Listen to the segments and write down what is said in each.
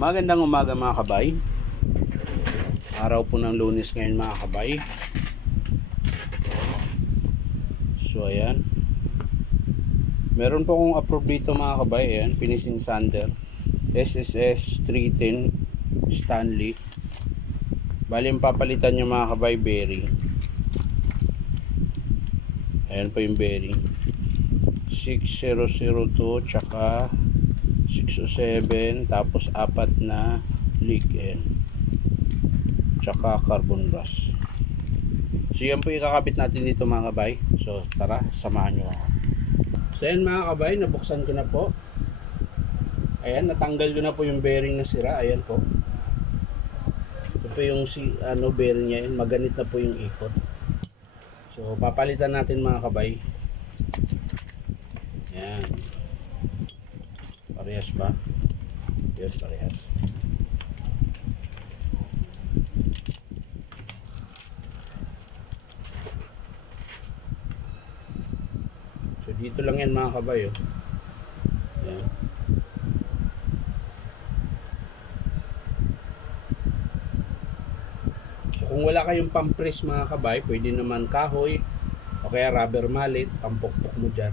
Magandang umaga mga kabay. Araw po ng Lunes ngayon mga kabay. So ayan. Meron po akong approve dito mga kabay. Ayan, finishing sander. SSS 310 Stanley. Bali yung papalitan nyo mga kabay, bearing. Ayan po yung bearing. 6002 tsaka 607, tapos apat na leak, ayan, tsaka carbon brush. So yan po ikakabit natin dito mga kabay. So tara, samahan nyo ako. So yan mga kabay, nabuksan ko na po. Ayan, natanggal ko na po yung bearing na sira. Ayan po. Ito po yung bearing niya, maganit na po yung ikot. So papalitan natin mga kabay. Ayan. Parehas ba? Yes, parehas. So dito lang yan mga kabay, oh. Ayan. So kung wala kayong pampress mga kabay, pwede naman kahoy o kaya rubber mallet, pampukpok mo dyan.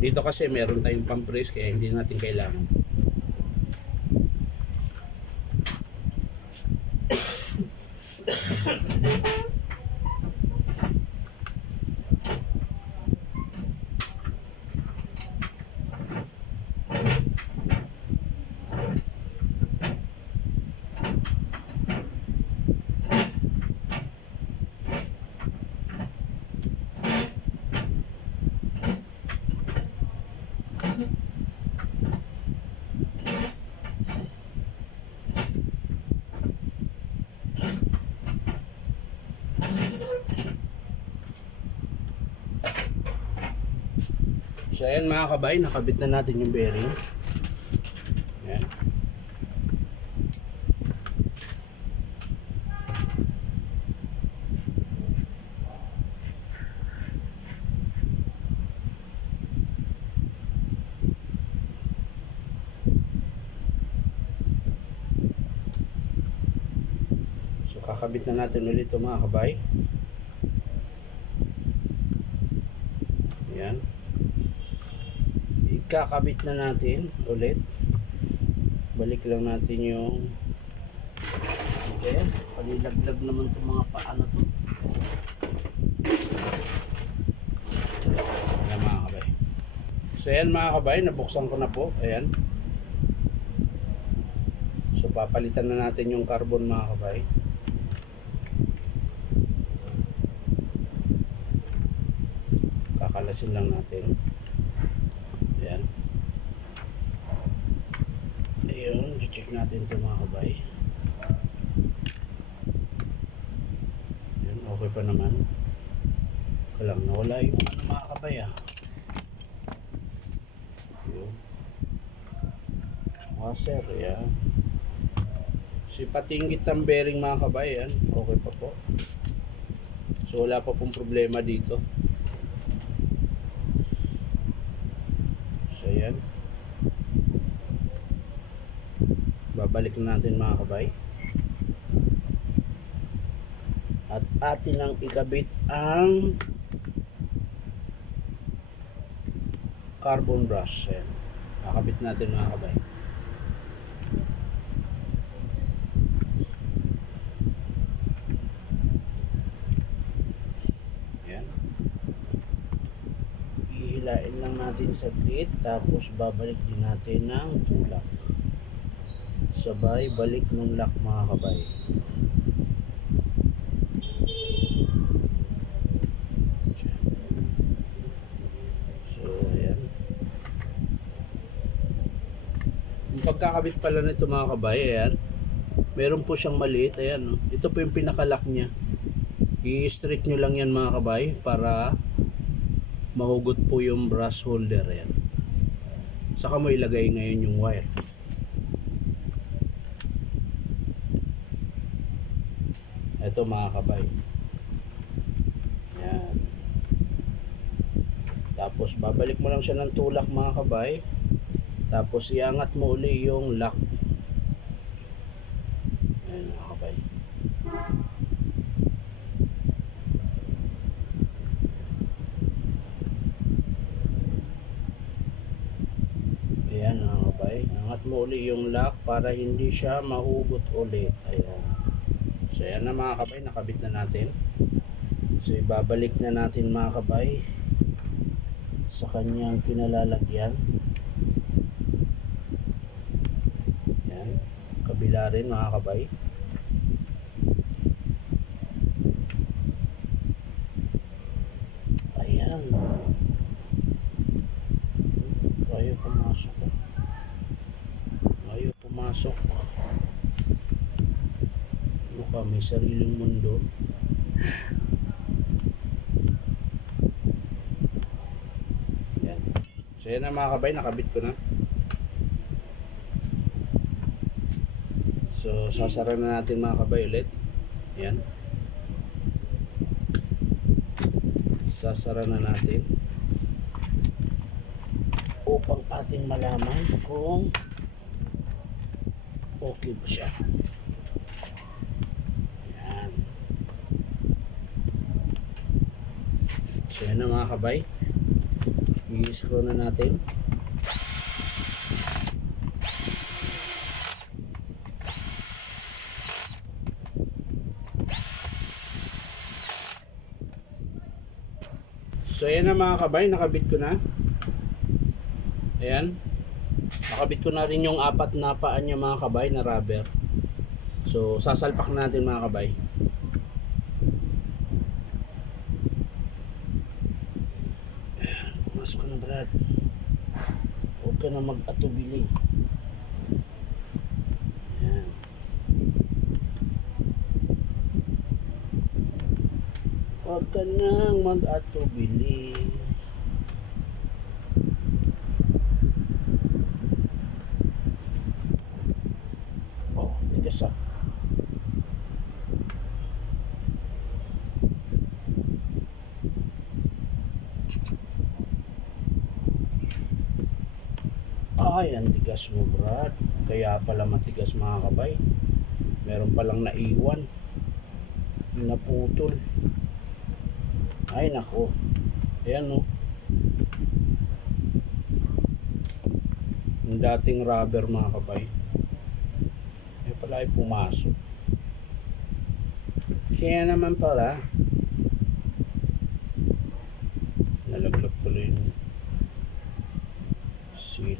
Dito kasi meron tayong pampress kaya hindi natin kailangan. So ayan mga kabay, nakabit na natin yung bearing. Ayan. So kakabit na natin ulit ito mga kabay. Ayan. Kakabit na natin ulit. Balik lang natin yung okay, palilaglag naman itong mga paano to. Ayan mga kabay. So ayan mga kabay, nabuksan ko na po. Ayan. So papalitan na natin yung carbon mga kabay. Kakalasin lang natin. Ayan. Ayun, check natin ito mga kabay. Ayan, okay pa naman. Kalang nawala yung mga kabay ah. Ayun. Washer, ayan. Si patinggit ang bearing mga kabay, ayan. Okay pa po. So wala pa pong problema dito. Ayan. Babalik na natin mga kabay. At atin lang ikabit ang carbon brush. Ayan. Nakabit natin mga kabay. Ayan. Hihilain lang natin saglit, tapos babalik din natin ng tulak. Sabay balik ng lock mga kabay. So ayan. Yung pagkakabit pala nito mga kabay, ayan, meron po siyang maliit. Ayan, ito po yung pinaka-lock nya. I-straight nyo lang yan mga kabay para mahugot po yung brush holder. Ayan. Saka mo ilagay ngayon yung wire. Ito mga kabay. Ayan. Tapos babalik mo lang siya ng tulak mga kabay. Tapos iangat mo uli yung lock. Ayan mga kabay. Ayan mga kabay. Angat mo uli yung lock para hindi siya mahugot ulit. Ayan. So ayan na mga kabay, nakabit na natin. So ibabalik na natin mga kabay sa kanyang pinalalagyan. Ayan. Kabila rin mga kabay. Ayan. Ayaw pumasok. Ayaw pumasok. Mukha may sariling mundo. Ayan. So yan na mga kabay, nakabit ko na. So sasara na natin mga kabay ulit. Ayan. Sasara na natin upang ating malaman kung okay ba siya. Ayan. So yan na mga kabay, i-screw na natin. So ayan na mga kabay, nakabit ko na. Ayan. Nakabit ko na rin yung 4 na paa niya mga kabay na rubber. So sasalpak natin mga kabay. Ayan. Masok ka na Brad. Huwag ka na mag-atubili. Ayan. Huwag ka nang mag-atubili. Oh, tigas ah. Ay, ang tigas mo Brad. Kaya pala matigas mga kabay. Meron palang naiwan. Naputol. Ay nako. Ayan no. Yung dating rubber mga kabay. Ay pala ay pumasok. Kaya naman pala nalaglag tuloy yung seal.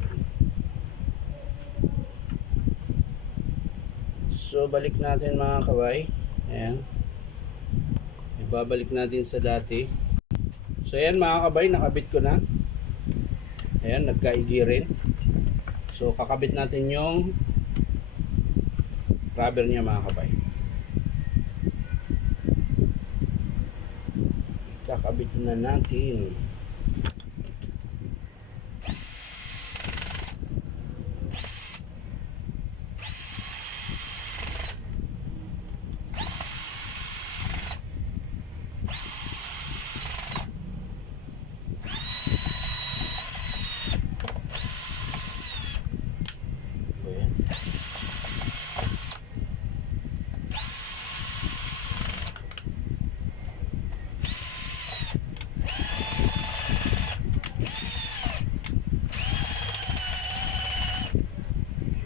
So balik natin mga kabay. Ayan. Ibabalik natin sa dati. So ayan mga kabay, nakabit ko na. Ayan, nagkaigi rin. So kakabit natin yung rubber niya mga kabay. Kakabit na natin.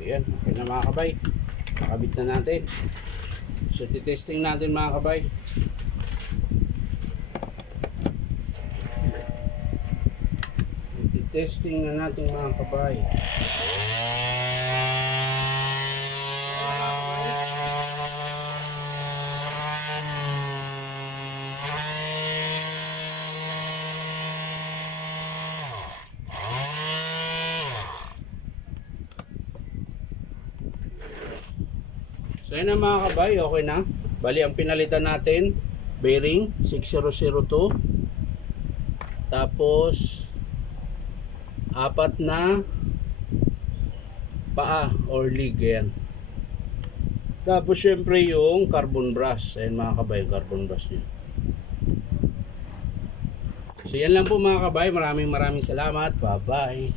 Ayan, okay na mga kabay. Nakabit na natin. So titesting natin mga kabay. Titesting na natin mga kabay. So yun na mga kabay, okay na. Bali ang pinalitan natin, bearing 6002. Tapos 4 na paa or leg yan. Tapos syempre yung carbon brush. Ayan mga kabay, yung carbon brush niya. So yan lang po mga kabay, maraming salamat. Bye bye.